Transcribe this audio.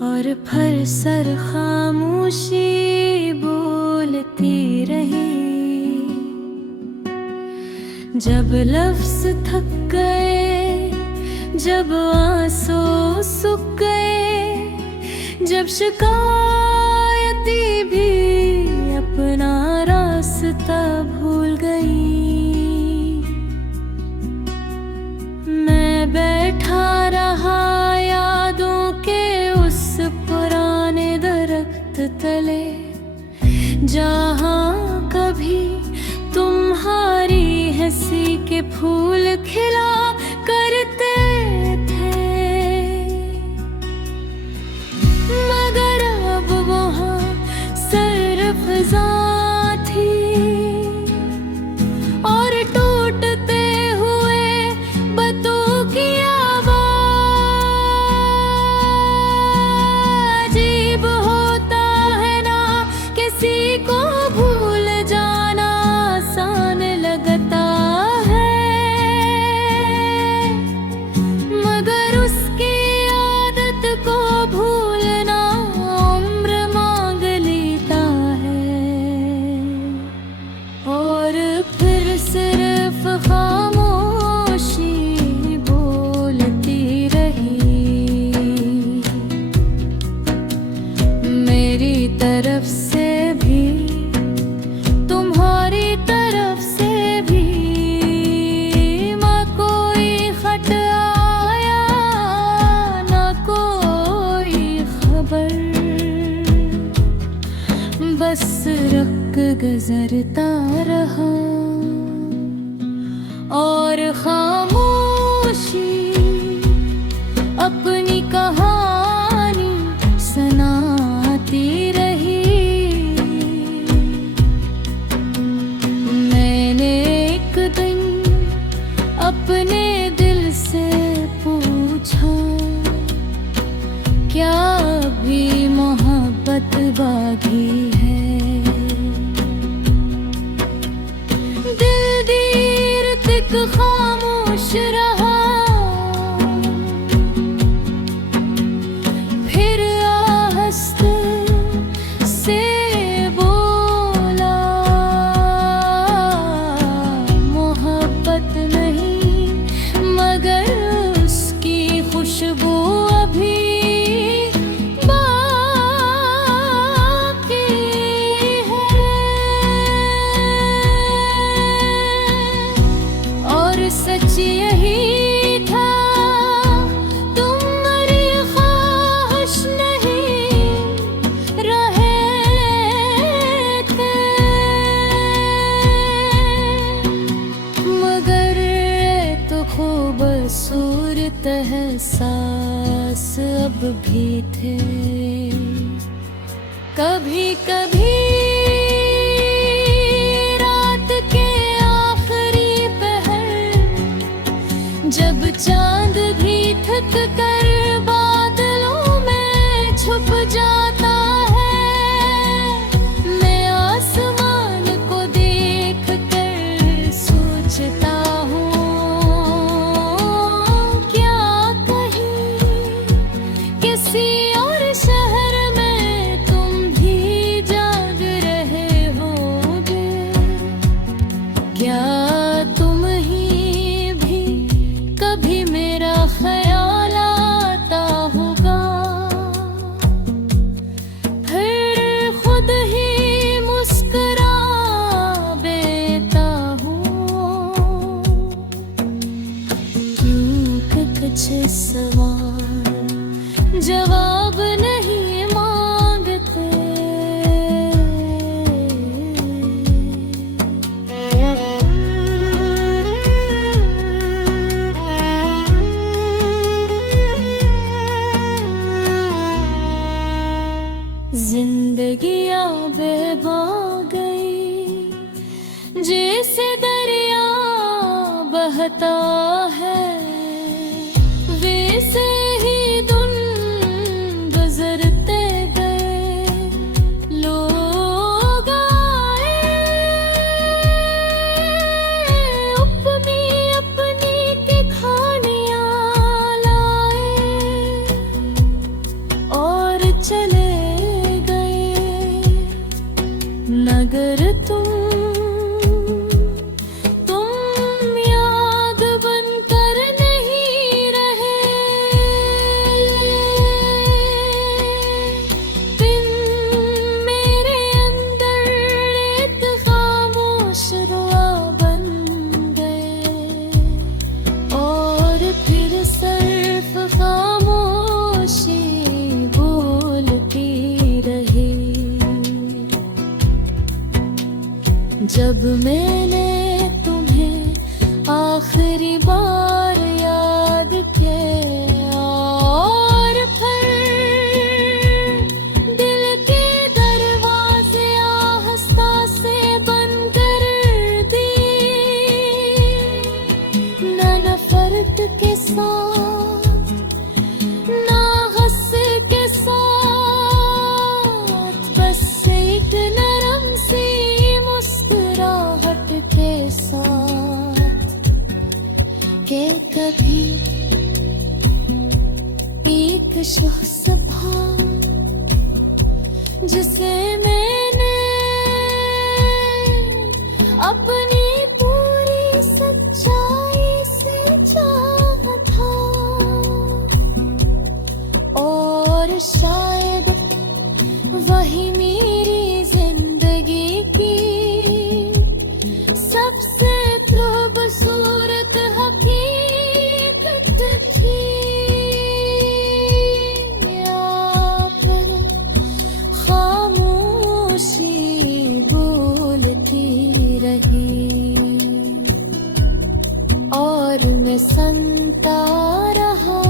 और फिर सर खामोशी बोलती रही। जब लफ्ज थक गए, जब आंसू सूख गए, जब शिकायती भी अपना रास्ता भूल गई, मैं बैठा रहा यादों के उस पुराने दरख्त तले, जहाँ कभी तुम्हारी हंसी के फूल खिला करते थे। मगर अब वहाँ सिर्फ फ़िज़ा थी और टूटते हुए बातों की आवाज़। अजीब होता है ना किसी को भूल जाना आसान लगता है, मगर उसकी आदत को भूलना उम्र मांग लेता है। और फिर सिर्फ खामोशी बोलती रही, मेरी तरफ से भी तुम्हारी तरफ से भी। ना कोई खत आया, ना कोई खबर, बस रख गुजरता रहा और खामोशी अपनी कहानी सुनाती रही। मैंने एक दिन अपने दिल से पूछा, क्या अभी मोहब्बत बाकी है? दिल देर तक खामोश रहा, फिर आहिस्ते से बोला, मोहब्बत नहीं मगर उसकी खुशबू अभी बाकी है। और सच यही था, तुम मेरी ख्वाहिश नहीं रहे थे, मगर ये तो खूबसूरत एहसास अब भी थे। कभी कभी रात के आखिरी पहर, जब चांद भी थक कर बादलों में छुप जाता है, मैं आसमान को देख कर सोचता हूँ, क्या कहीं किसी और शहर में तुम भी जाग रहे होगे? क्या तुम ही भी कभी मेरा ख्याल आता होगा? फिर खुद ही मुस्कुरा देता हूँ, क्योंकि कुछ सवाल जवाब नहीं मांगते। जिंदगियां बेबा गई, जैसे दरिया बहता है, वैसे ही दिन गुजरते गए। लोग आए अपनी अपनी के खानियां लाए, और जब मैंने तुम्हें आखिरी बार याद किया और फिर दिल के दरवाजे आहिस्ता से बंद कर दिए, ना नफरत के साथ ना हंस के साथ, बस एक नरम सी मुस्कुराहट के साथ के कभी एक शख्स था जिसे मैंने अपनी पूरी सच्चाई से चाहा था, और शायद वही मेरी जिंदगी की सबसे खूबसूरत हकीकत थी। या फिर खामोशी बोलती रही और मैं सुनता रहा।